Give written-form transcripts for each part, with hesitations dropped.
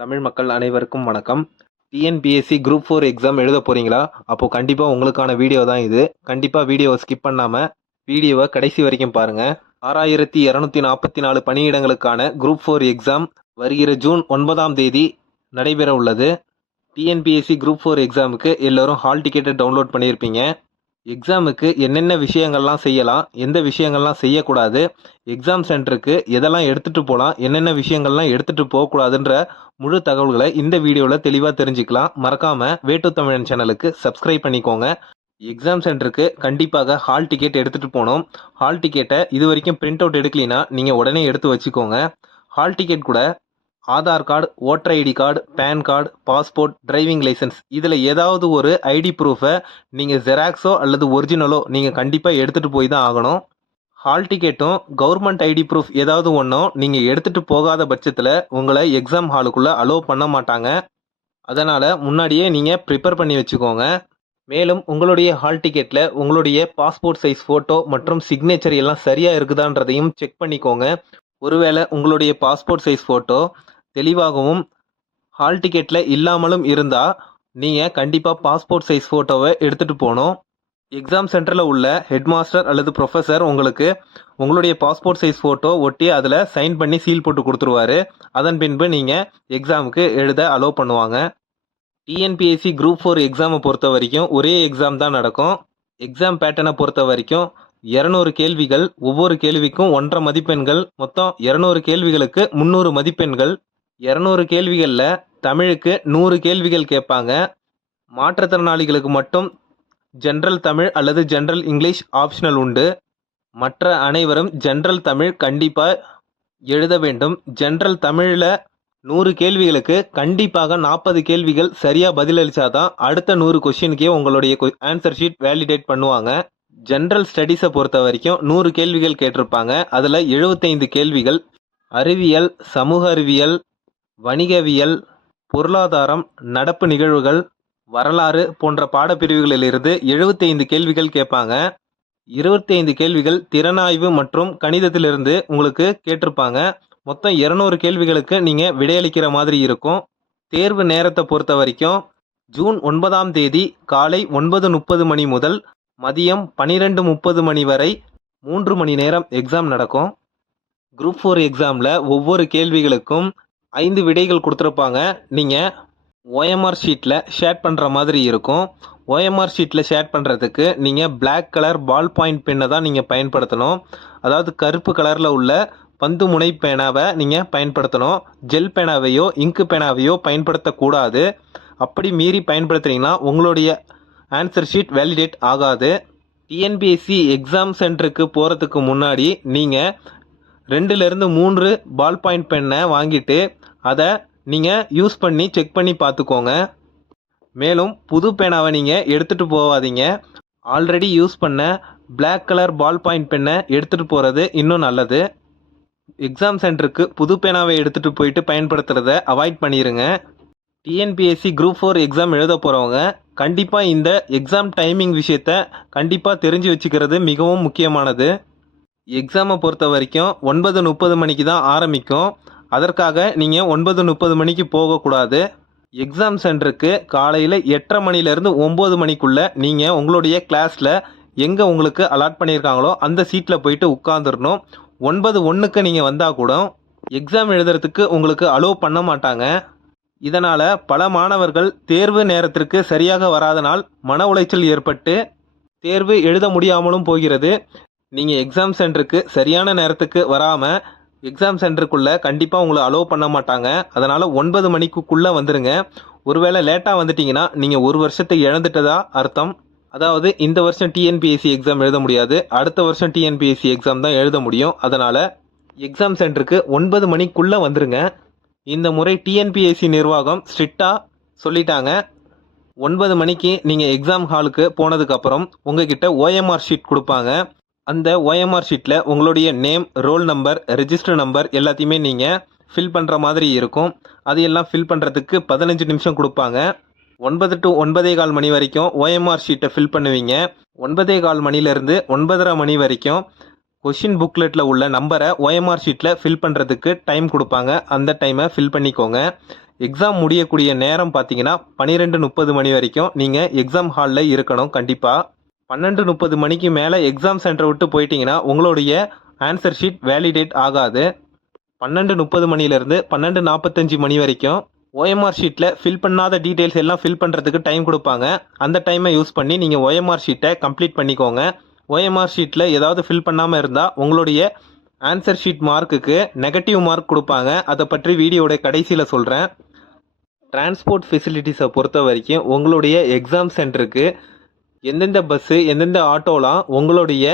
தமிழ் மக்கள் அனைவருக்கும் வணக்கம். டிஎன்பிஎஸ்சி குரூப் 4 எக்ஸாம் எழுத போறீங்களா? அப்போ கண்டிப்பா உங்களுக்கான வீடியோ தான் இது. கண்டிப்பா வீடியோவை ஸ்கிப் பண்ணாம வீடியோவை கடைசி வரைக்கும் பாருங்க. 6244 பணியிடங்களுக்கான குரூப் 4 எக்ஸாம் வருகிற ஜூன் 9ஆம் தேதி நடைபெற உள்ளது. டிஎன்பிஎஸ்சி குரூப் 4 எக்ஸாமுக்கு எல்லோரும் ஹால் டிக்கெட்டை டவுன்லோட் பண்ணியிருப்பீங்க. எக்ஸாமுக்கு என்னென்ன விஷயங்கள்லாம் செய்யலாம், எந்த விஷயங்கள்லாம் செய்யக்கூடாது, எக்ஸாம் சென்டருக்கு எதெல்லாம் எடுத்துகிட்டு போகலாம், என்னென்ன விஷயங்கள்லாம் எடுத்துகிட்டு போகக்கூடாதுன்ற முழு தகவல்களை இந்த வீடியோவில் தெளிவாக தெரிஞ்சுக்கலாம். மறக்காமல் வே டு தமிழன் சேனலுக்கு சப்ஸ்கிரைப் பண்ணிக்கோங்க. எக்ஸாம் சென்டருக்கு கண்டிப்பாக ஹால் டிக்கெட் எடுத்துகிட்டு போகணும். ஹால் டிக்கெட்டை இது வரைக்கும் பிரிண்ட் அவுட் எடுக்கலினா நீங்கள் உடனே எடுத்து வச்சுக்கோங்க. ஹால் டிக்கெட் கூட Aadhaar card, voter ID card, pan card, passport, driving licence இதில் ஏதாவது ஒரு ஐடி ப்ரூஃபை நீங்கள் ஜெராக்ஸோ அல்லது ஒரிஜினலோ நீங்கள் கண்டிப்பாக எடுத்துகிட்டு போய் தான் ஆகணும். ஹால் டிக்கெட்டும் கவர்மெண்ட் ஐடி ப்ரூஃப் ஏதாவது ஒன்றும் நீங்கள் எடுத்துகிட்டு போகாத பட்சத்தில் உங்களை எக்ஸாம் ஹாலுக்குள்ளே அலோவ் பண்ண மாட்டாங்க. அதனால் முன்னாடியே நீங்கள் ப்ரிப்பேர் பண்ணி வச்சுக்கோங்க. மேலும் உங்களுடைய ஹால் டிக்கெட்டில் உங்களுடைய பாஸ்போர்ட் சைஸ் ஃபோட்டோ மற்றும் சிக்னேச்சர் எல்லாம் சரியாக இருக்குதான்றதையும் செக் பண்ணிக்கோங்க. ஒருவேளை உங்களுடைய பாஸ்போர்ட் சைஸ் ஃபோட்டோ தெளிவாகவும் ஹால் டிக்கெட்டில் இல்லாமலும் இருந்தால் நீங்கள் கண்டிப்பாக பாஸ்போர்ட் சைஸ் ஃபோட்டோவை எடுத்துகிட்டு போகணும். எக்ஸாம் சென்டரில் உள்ள ஹெட் மாஸ்டர் அல்லது ப்ரொஃபஸர் உங்களுக்கு உங்களுடைய பாஸ்போர்ட் சைஸ் ஃபோட்டோ ஒட்டி அதில் சைன் பண்ணி சீல் போட்டு கொடுத்துருவாரு. அதன் பின்பு நீங்கள் எக்ஸாமுக்கு எழுத அலோவ் பண்ணுவாங்க. டிஎன்பிஎஸ்சி குரூப் 4 எக்ஸாமை பொறுத்த வரைக்கும் ஒரே எக்ஸாம் தான் நடக்கும். எக்ஸாம் பேட்டர்னை பொறுத்த வரைக்கும் 200 கேள்விகள், ஒவ்வொரு கேள்விக்கும் 1.5 மதிப்பெண்கள், மொத்தம் 200 கேள்விகளுக்கு 300 மதிப்பெண்கள். 200 கேள்விகளில் தமிழுக்கு 100 கேள்விகள் கேட்பாங்க. மாற்றுத்திறனாளிகளுக்கு மட்டும் ஜென்ரல் தமிழ் அல்லது ஜென்ரல் இங்கிலீஷ் ஆப்ஷனல் உண்டு. மற்ற அனைவரும் ஜென்ரல் தமிழ் கண்டிப்பாக எழுத வேண்டும். ஜென்ரல் தமிழில் 100 கேள்விகளுக்கு கண்டிப்பாக 40 கேள்விகள் சரியாக பதிலளித்தாதான் அடுத்த 100 கொஷினுக்கே உங்களுடைய ஆன்சர் ஷீட் வேலிடேட் பண்ணுவாங்க. ஜென்ரல் ஸ்டடீஸை பொறுத்த வரைக்கும் 100 கேள்விகள் கேட்டிருப்பாங்க. அதில் 75 கேள்விகள் அறிவியல், சமூக அறிவியல், வணிகவியல், பொருளாதாரம், நடப்பு நிகழ்வுகள், வரலாறு போன்ற பாடப்பிரிவுகளிலிருந்து 75 கேள்விகள் கேட்பாங்க. 25 கேள்விகள் திறனாய்வு மற்றும் கணிதத்திலிருந்து உங்களுக்கு கேட்டிருப்பாங்க. மொத்தம் 200 கேள்விகளுக்கு நீங்கள் விடையளிக்கிற மாதிரி இருக்கும். தேர்வு நேரத்தை பொறுத்த வரைக்கும் ஜூன் 9ஆம் தேதி காலை 9:30 மணி முதல் மதியம் 12:30 மணி வரை 3 மணி நேரம் எக்ஸாம் நடக்கும். குரூப் 4 எக்ஸாமில் ஒவ்வொரு கேள்விகளுக்கும் 5 விடைகள் கொடுத்துருப்பாங்க. நீங்கள் ஓஎம்ஆர் ஷீட்டில் ஷேட் பண்ணுற மாதிரி இருக்கும். ஓஎம்ஆர் ஷீட்டில் ஷேட் பண்ணுறதுக்கு நீங்கள் பிளாக் கலர் பால் பாயிண்ட் பெண்ணை தான் நீங்கள் பயன்படுத்தணும். அதாவது கருப்பு கலரில் உள்ள பந்து முனை பேனாவை நீங்கள் பயன்படுத்தணும். ஜெல் பேனாவையோ இங்கு பேனாவையோ பயன்படுத்தக்கூடாது. அப்படி மீறி பயன்படுத்துனீங்கன்னா உங்களுடைய ஆன்சர் ஷீட் வேலிடேட் ஆகாது. டிஎன்பிஎஸ்சி எக்ஸாம் சென்டருக்கு போகிறதுக்கு முன்னாடி நீங்கள் 2லேருந்து 3 பால் பாயிண்ட் பெண்ணை வாங்கிட்டு அதை நீங்கள் யூஸ் பண்ணி செக் பண்ணி பார்த்துக்கோங்க. மேலும் புது பேனாவை நீங்கள் எடுத்துகிட்டு போகாதீங்க. ஆல்ரெடி யூஸ் பண்ண பிளாக் கலர் பால் பாயிண்ட் பெண்ணை எடுத்துகிட்டு போகிறது இன்னும் நல்லது. எக்ஸாம் சென்டருக்கு புது பேனாவை எடுத்துகிட்டு போயிட்டு பயன்படுத்துகிறத அவாய்ட் பண்ணிடுங்க. டிஎன்பிஎஸ்சி குரூப் 4 எக்ஸாம் எழுத போகிறவங்க கண்டிப்பாக இந்த எக்ஸாம் டைமிங் விஷயத்த கண்டிப்பாக தெரிஞ்சு வச்சுக்கிறது மிகவும் முக்கியமானது. எக்ஸாமை பொறுத்த வரைக்கும் 9:30 மணிக்கு தான் ஆரம்பிக்கும். அதற்காக நீங்கள் 9:30 மணிக்கு போகக்கூடாது. எக்ஸாம் சென்டருக்கு காலையில் 8:30 மணிலேருந்து 9 மணிக்குள்ளே நீங்கள் உங்களுடைய கிளாஸில் எங்கே உங்களுக்கு அலாட் பண்ணியிருக்காங்களோ அந்த சீட்டில் போயிட்டு உட்காந்துடணும். 9:01க்கு நீங்கள் வந்தால் கூட எக்ஸாம் எழுதுறதுக்கு உங்களுக்கு அலோவ் பண்ண மாட்டாங்க. இதனால் பல மாணவர்கள் தேர்வு நேரத்திற்கு சரியாக வராதனால் மன உளைச்சல் ஏற்பட்டு தேர்வு எழுத முடியாமலும் போகிறது. நீங்கள் எக்ஸாம் சென்டருக்கு சரியான நேரத்துக்கு வராமல் எக்ஸாம் சென்டருக்குள்ளே கண்டிப்பாக உங்களை அலோவ் பண்ண மாட்டாங்க. அதனால் 9 மணிக்குள்ளே வந்துடுங்க. ஒருவேளை லேட்டாக வந்துட்டிங்கன்னா நீங்கள் ஒரு வருஷத்தை இழந்துட்டதா அர்த்தம். அதாவது இந்த வருஷம் டிஎன்பிஎஸ்சி எக்ஸாம் எழுத முடியாது, அடுத்த வருஷம் டிஎன்பிஎஸ்சி எக்ஸாம் தான் எழுத முடியும். அதனால் எக்ஸாம் சென்டருக்கு 9 மணிக்குள்ளே வந்துடுங்க. இந்த முறை டிஎன்பிஎஸ்சி நிர்வாகம் ஸ்ட்ரிக்டாக சொல்லிட்டாங்க. 9 மணிக்கு நீங்கள் எக்ஸாம் ஹாலுக்கு போனதுக்கப்புறம் உங்ககிட்ட ஓஎம்ஆர் ஷீட் கொடுப்பாங்க. அந்த ஓஎம்ஆர் ஷீட்டில் உங்களுடைய name, roll number, register number எல்லாத்தையுமே நீங்கள் ஃபில் பண்ணுற மாதிரி இருக்கும். அதையெல்லாம் ஃபில் பண்ணுறதுக்கு 15 நிமிஷம் கொடுப்பாங்க. 9 to 9:15 மணி வரைக்கும் ஓஎம்ஆர் ஷீட்டை ஃபில் பண்ணுவீங்க. 9:15 மணிலேருந்து 9:30 மணி வரைக்கும் கொஷின் புக்லெட்டில் உள்ள நம்பரை ஓஎம்ஆர் ஷீட்டில் ஃபில் பண்ணுறதுக்கு டைம் கொடுப்பாங்க. அந்த டைமை ஃபில் பண்ணிக்கோங்க. எக்ஸாம் முடியக்கூடிய நேரம் பார்த்தீங்கன்னா 12:30 மணி வரைக்கும் நீங்கள் எக்ஸாம் ஹாலில் இருக்கணும் கண்டிப்பாக. 12:30 மணிக்கு மேலே எக்ஸாம் சென்டரை விட்டு போயிட்டீங்கன்னா உங்களுடைய ஆன்சர் ஷீட் வேலிடேட் ஆகாது. 12:30 மணிலேருந்து 12:45 மணி வரைக்கும் ஓஎம்ஆர் ஷீட்டில் ஃபில் பண்ணாத டீட்டெயில்ஸ் எல்லாம் ஃபில் பண்ணுறதுக்கு டைம் கொடுப்பாங்க. அந்த டைமை யூஸ் பண்ணி நீங்கள் ஓஎம்ஆர் ஷீட்டை கம்ப்ளீட் பண்ணிக்கோங்க. ஓஎம்ஆர் ஷீட்டில் ஏதாவது ஃபில் பண்ணாமல் இருந்தால் உங்களுடைய ஆன்சர் ஷீட் மார்க்குக்கு நெகட்டிவ் மார்க் கொடுப்பாங்க. அதை பற்றி வீடியோட கடைசியில் சொல்கிறேன். டிரான்ஸ்போர்ட் ஃபெசிலிட்டிஸை பொறுத்த வரைக்கும் உங்களுடைய எக்ஸாம் சென்டருக்கு எந்தெந்த பஸ்ஸு எந்தெந்த ஆட்டோலாம் உங்களுடைய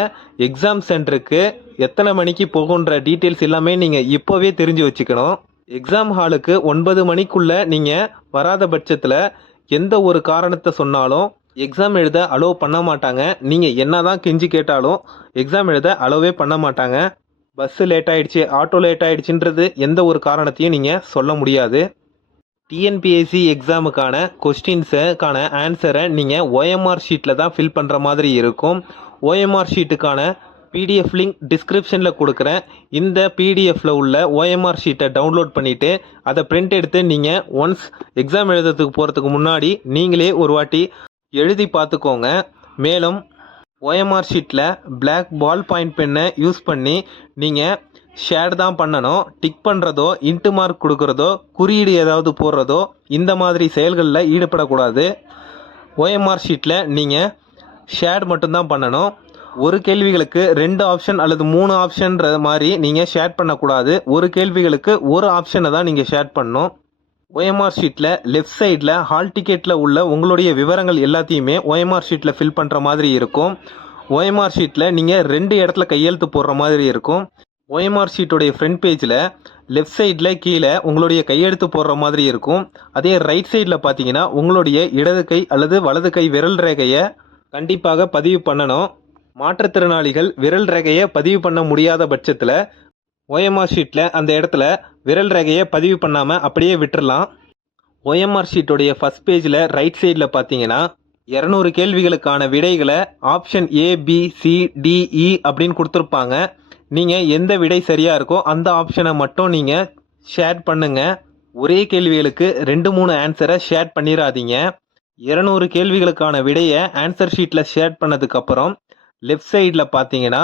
எக்ஸாம் சென்டருக்கு எத்தனை மணிக்கு போகுன்ற டீட்டெயில்ஸ் எல்லாமே நீங்கள் இப்போவே தெரிஞ்சு வச்சுக்கணும். எக்ஸாம் ஹாலுக்கு 9 மணிக்குள்ளே நீங்கள் வராத பட்சத்தில் எந்த ஒரு காரணத்தை சொன்னாலும் எக்ஸாம் எழுத அலோவ் பண்ண மாட்டாங்க. நீங்கள் என்ன தான் கெஞ்சி கேட்டாலும் எக்ஸாம் எழுத அலோவே பண்ண மாட்டாங்க. பஸ்ஸு லேட் ஆகிடுச்சு, ஆட்டோ லேட் ஆகிடுச்சின்றது எந்த ஒரு காரணத்தையும் நீங்கள் சொல்ல முடியாது. டிஎன்பிஎஸ்சி எக்ஸாமுக்கான கொஸ்டின்ஸுக்கான ஆன்சரை நீங்கள் ஓஎம்ஆர் ஷீட்டில் தான் ஃபில் பண்ணுற மாதிரி இருக்கும். ஓஎம்ஆர் ஷீட்டுக்கான பிடிஎஃப் லிங்க் டிஸ்கிரிப்ஷனில் கொடுக்குறேன். இந்த பிடிஎஃப்பில் உள்ள ஓஎம்ஆர் ஷீட்டை டவுன்லோட் பண்ணிவிட்டு அதை பிரிண்ட் எடுத்து நீங்கள் ஒன்ஸ் எக்ஸாம் எழுதுறதுக்கு போகிறதுக்கு முன்னாடி நீங்களே ஒரு வாட்டி எழுதி பார்த்துக்கோங்க. மேலும் ஓஎம்ஆர் ஷீட்டில் பிளாக் பால் பாயிண்ட் பென்னை யூஸ் பண்ணி நீங்கள் ஷேட் தான் பண்ணணும். டிக் பண்ணுறதோ இன்ட்டு மார்க் கொடுக்குறதோ குறியீடு ஏதாவது போடுறதோ இந்த மாதிரி செயல்களில் ஈடுபடக்கூடாது. ஓஎம்ஆர் ஷீட்டில் நீங்கள் ஷேட் மட்டும்தான் பண்ணணும். ஒரு கேள்விகளுக்கு 2 ஆப்ஷன் அல்லது 3 ஆப்ஷன்ற மாதிரி நீங்கள் ஷேட் பண்ணக்கூடாது. ஒரு கேள்விகளுக்கு ஒரு ஆப்ஷனை தான் நீங்கள் ஷேட் பண்ணணும். ஓஎம்ஆர் ஷீட்டில் லெஃப்ட் சைடில் ஹால் டிக்கெட்டில் உள்ள உங்களுடைய விவரங்கள் எல்லாத்தையுமே ஓஎம்ஆர் ஷீட்டில் ஃபில் பண்ணுற மாதிரி இருக்கும். ஓஎம்ஆர் ஷீட்டில் நீங்கள் 2 இடத்துல கையெழுத்து போடுற மாதிரி இருக்கும். ஓஎம்ஆர் ஷீட்டோடைய ஃப்ரண்ட் பேஜில் லெஃப்ட் சைடில் கீழே உங்களுடைய கையெழுத்து போடுற மாதிரி இருக்கும். அதே ரைட் சைடில் பார்த்தீங்கன்னா உங்களுடைய இடது கை அல்லது வலது கை விரல் ரேகையை கண்டிப்பாக பதிவு பண்ணணும். மாற்றுத்திறனாளிகள் விரல் ரேகையை பதிவு பண்ண முடியாத பட்சத்தில் ஓஎம்ஆர் ஷீட்டில் அந்த இடத்துல விரல் ரேகையை பதிவு பண்ணாமல் அப்படியே விட்டுறலாம். ஓஎம்ஆர் ஷீட்டோடைய ஃபஸ்ட் பேஜில் ரைட் சைடில் பார்த்தீங்கன்னா 200 கேள்விகளுக்கான விடைகளை ஆப்ஷன் ABCDE அப்படின்னு கொடுத்துருப்பாங்க. நீங்கள் எந்த விடை சரியாக இருக்கோ அந்த ஆப்ஷனை மட்டும் நீங்கள் ஷேர் பண்ணுங்கள். ஒரே கேள்விகளுக்கு 2-3 ஆன்சரை ஷேர் பண்ணிடாதீங்க. 200 கேள்விகளுக்கான விடையை ஆன்சர் ஷீட்டில் ஷேர் பண்ணதுக்கப்புறம் லெஃப்ட் சைடில் பார்த்தீங்கன்னா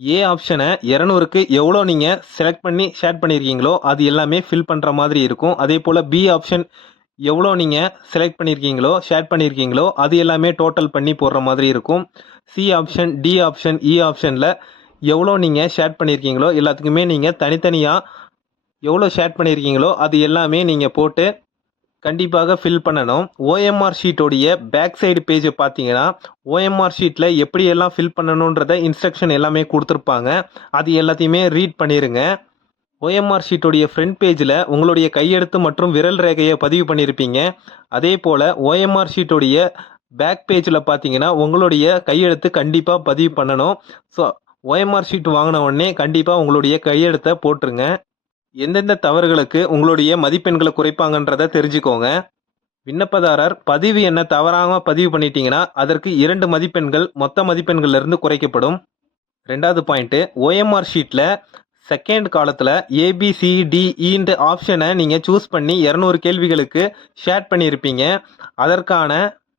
ஏ ஆப்ஷனை 200க்கு எவ்வளோ நீங்கள் செலக்ட் பண்ணி ஷேர் பண்ணியிருக்கீங்களோ அது எல்லாமே ஃபில் பண்ணுற மாதிரி இருக்கும். அதே போல் பி ஆப்ஷன் எவ்வளோ நீங்கள் செலக்ட் பண்ணியிருக்கீங்களோ ஷேர் பண்ணியிருக்கீங்களோ அது எல்லாமே டோட்டல் பண்ணி போடுற மாதிரி இருக்கும். சி ஆப்ஷன், டி ஆப்ஷன், இ ஆப்ஷனில் எவ்வளோ நீங்கள் ஷேர் பண்ணியிருக்கீங்களோ எல்லாத்துக்குமே நீங்கள் தனித்தனியாக எவ்வளோ ஷேர் பண்ணியிருக்கீங்களோ அது எல்லாமே நீங்கள் போட்டு கண்டிப்பாக ஃபில் பண்ணணும். ஓஎம்ஆர் ஷீட்டோடைய பேக் சைடு பேஜை பார்த்தீங்கன்னா ஓஎம்ஆர் ஷீட்டில் எப்படியெல்லாம் ஃபில் பண்ணணுன்றத இன்ஸ்ட்ரக்ஷன் எல்லாமே கொடுத்துருப்பாங்க. அது எல்லாத்தையுமே ரீட் பண்ணிடுங்க. ஓஎம்ஆர் ஷீட்டோடைய ஃப்ரண்ட் பேஜில் உங்களுடைய கையெழுத்து மற்றும் விரல் ரேகையை பதிவு பண்ணியிருப்பீங்க. அதே போல் ஓஎம்ஆர் ஷீட்டோடைய பேக் பேஜில் பார்த்தீங்கன்னா உங்களுடைய கையெழுத்து கண்டிப்பாக பதிவு பண்ணணும். ஸோ ஓஎம்ஆர் ஷீட் வாங்கின உடனே கண்டிப்பாக உங்களுடைய கையெழுத்தை போட்டுருங்க. எந்தெந்த தவறுகளுக்கு உங்களுடைய மதிப்பெண்களை குறைப்பாங்கன்றதை தெரிஞ்சுக்கோங்க. விண்ணப்பதாரர் பதிவு எண்ணை தவறாமல் பதிவு பண்ணிட்டீங்கன்னா அதற்கு 2 மதிப்பெண்கள் மொத்த மதிப்பெண்கள்லேருந்து குறைக்கப்படும். 2வது பாயிண்ட்டு, ஓஎம்ஆர் ஷீட்டில் செகண்ட் காலத்தில் ABCDEன்ற ஆப்ஷனை நீங்கள் சூஸ் பண்ணி 200 கேள்விகளுக்கு ஷேர் பண்ணியிருப்பீங்க. அதற்கான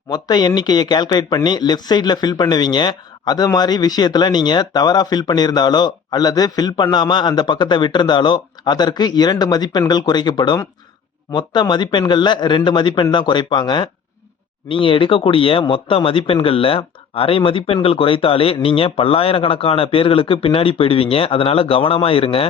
மொத்த எண்ணிக்கையை கால்குலேட் பண்ணி லெஃப்ட் சைடில் ஃபில் பண்ணுவீங்க. அது மாதிரி விஷயத்தில் நீங்கள் தவறாக ஃபில் பண்ணியிருந்தாலோ அல்லது ஃபில் பண்ணாமல் அந்த பக்கத்தை விட்டிருந்தாலோ அதற்கு 2 மதிப்பெண்கள் குறைக்கப்படும். மொத்த மதிப்பெண்களில் 2 மதிப்பெண் தான் குறைப்பாங்க. நீங்கள் எடுக்கக்கூடிய மொத்த மதிப்பெண்களில் அரை மதிப்பெண்கள் குறைத்தாலே நீங்கள் பல்லாயிரக்கணக்கான பேர்களுக்கு பின்னாடி போயிடுவீங்க. அதனால் கவனமாக இருங்க.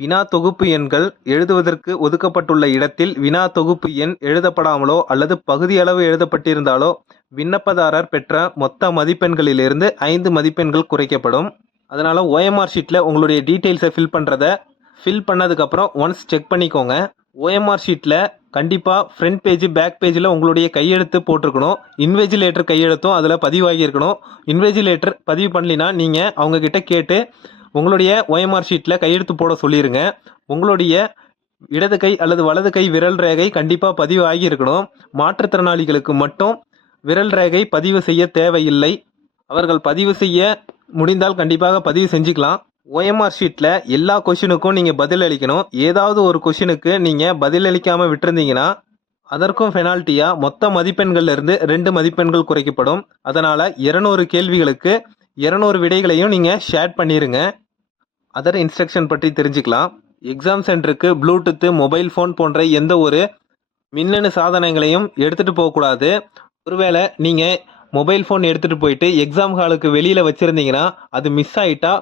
வினா தொகுப்பு எண்கள் எழுதுவதற்கு ஒதுக்கப்பட்டுள்ள இடத்தில் வினா தொகுப்பு எண் எழுதப்படாமலோ அல்லது பகுதியளவு எழுதப்பட்டிருந்தாலோ விண்ணப்பதாரர் பெற்ற மொத்த மதிப்பெண்களிலிருந்து 5 மதிப்பெண்கள் குறைக்கப்படும். அதனால் ஓஎம்ஆர் ஷீட்டில் உங்களுடைய டீட்டெயில்ஸை ஃபில் பண்ணதுக்கப்புறம் ஒன்ஸ் செக் பண்ணிக்கோங்க. ஓஎம்ஆர் ஷீட்டில் கண்டிப்பாக ஃப்ரண்ட் பேஜ் பேக் பேஜில் உங்களுடைய கையெழுத்து போட்டிருக்கணும். இன்விஜிலேட்டர் கையெழுத்தும் அதில் பதிவாகியிருக்கணும். இன்விஜிலேட்டர் பதிவு பண்ணலினா நீங்கள் அவங்கக்கிட்ட கேட்டு உங்களுடைய ஓஎம்ஆர் ஷீட்டில் கையெழுத்து போட சொல்லிடுங்க. உங்களுடைய இடது கை அல்லது வலது கை விரல் ரேகை கண்டிப்பாக பதிவு ஆகியிருக்கணும். மாற்றுத்திறனாளிகளுக்கு மட்டும் விரல் ரேகை பதிவு செய்ய தேவையில்லை. அவர்கள் பதிவு செய்ய முடிந்தால் கண்டிப்பாக பதிவு செஞ்சுக்கலாம். ஓஎம்ஆர் ஷீட்டில் எல்லா கொஷினுக்கும் நீங்கள் பதில் அளிக்கணும். ஏதாவது ஒரு கொஷினுக்கு நீங்கள் பதில் அளிக்காமல் விட்டுருந்தீங்கன்னா அதற்கும் பெனால்ட்டியாக மொத்த மதிப்பெண்கள்ல இருந்து 2 மதிப்பெண்கள் குறைக்கப்படும். அதனால் 200 கேள்விகளுக்கு 200 விடைகளையும் நீங்கள் ஷேர் பண்ணிடுங்க. அதர் இன்ஸ்ட்ரக்ஷன் பற்றி தெரிஞ்சுக்கலாம். எக்ஸாம் சென்டருக்கு ப்ளூடூத்து, மொபைல் ஃபோன் போன்ற எந்த ஒரு மின்னணு சாதனங்களையும் எடுத்துகிட்டு போகக்கூடாது. ஒருவேளை நீங்கள் மொபைல் ஃபோன் எடுத்துகிட்டு போயிட்டு எக்ஸாம் ஹாலுக்கு வெளியில் வச்சுருந்தீங்கன்னா அது மிஸ் ஆகிட்டா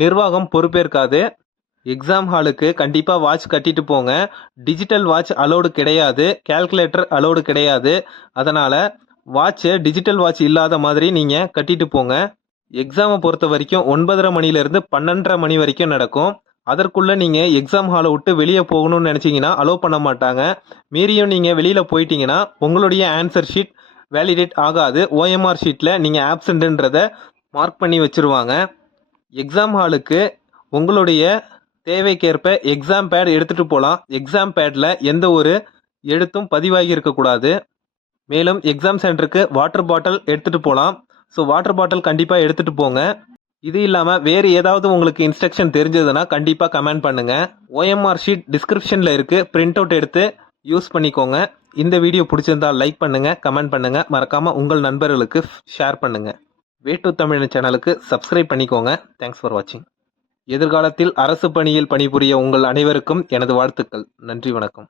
நிர்வாகம் பொறுப்பேற்காது. எக்ஸாம் ஹாலுக்கு கண்டிப்பாக வாட்ச் கட்டிட்டு போங்க. டிஜிட்டல் வாட்ச் அலோடு கிடையாது, கால்குலேட்டர் அலோடு கிடையாது. அதனால் வாட்சை டிஜிட்டல் வாட்ச் இல்லாத மாதிரி நீங்கள் கட்டிட்டு போங்க. எக்ஸாமை பொறுத்த வரைக்கும் 9:30 மணிலேருந்து 12:30 மணி வரைக்கும் நடக்கும். அதற்குள்ளே நீங்கள் எக்ஸாம் ஹாலை விட்டு வெளியே போகணும்னு நினச்சிங்கன்னா அலோவ் பண்ண மாட்டாங்க. மீறியும் நீங்கள் வெளியில் போயிட்டீங்கன்னா உங்களுடைய ஆன்சர் ஷீட் வேலிடேட் ஆகாது. ஓஎம்ஆர் ஷீட்டில் நீங்கள் ஆப்சண்ட்ன்றதை மார்க் பண்ணி வச்சுருவாங்க. எக்ஸாம் ஹாலுக்கு உங்களுடைய தேவைக்கேற்ப எக்ஸாம் பேட் எடுத்துகிட்டு போகலாம். எக்ஸாம் பேடில் எந்த ஒரு எழுத்தும் பதிவாகி இருக்கக்கூடாது. மேலும் எக்ஸாம் சென்டருக்கு வாட்டர் பாட்டில் எடுத்துகிட்டு போகலாம். ஸோ வாட்டர் பாட்டில் கண்டிப்பாக எடுத்துகிட்டு போங்க. இது இல்லாமல் வேறு ஏதாவது உங்களுக்கு இன்ஸ்ட்ரக்ஷன் தெரிஞ்சதுன்னா கண்டிப்பாக கமெண்ட் பண்ணுங்கள். ஓஎம்ஆர் ஷீட் டிஸ்கிரிப்ஷனில் இருக்குது, பிரிண்ட் அவுட் எடுத்து யூஸ் பண்ணிக்கோங்க. இந்த வீடியோ பிடிச்சிருந்தால் லைக் பண்ணுங்கள், கமெண்ட் பண்ணுங்கள், மறக்காமல் உங்கள் நண்பர்களுக்கு ஷேர் பண்ணுங்கள். வே டு தமிழ் சேனலுக்கு சப்ஸ்கிரைப் பண்ணிக்கோங்க. தேங்க்ஸ் ஃபார் வாட்சிங். எதிர்காலத்தில் அரசு பணியில் பணிபுரிய உங்கள் அனைவருக்கும் எனது வாழ்த்துக்கள். நன்றி, வணக்கம்.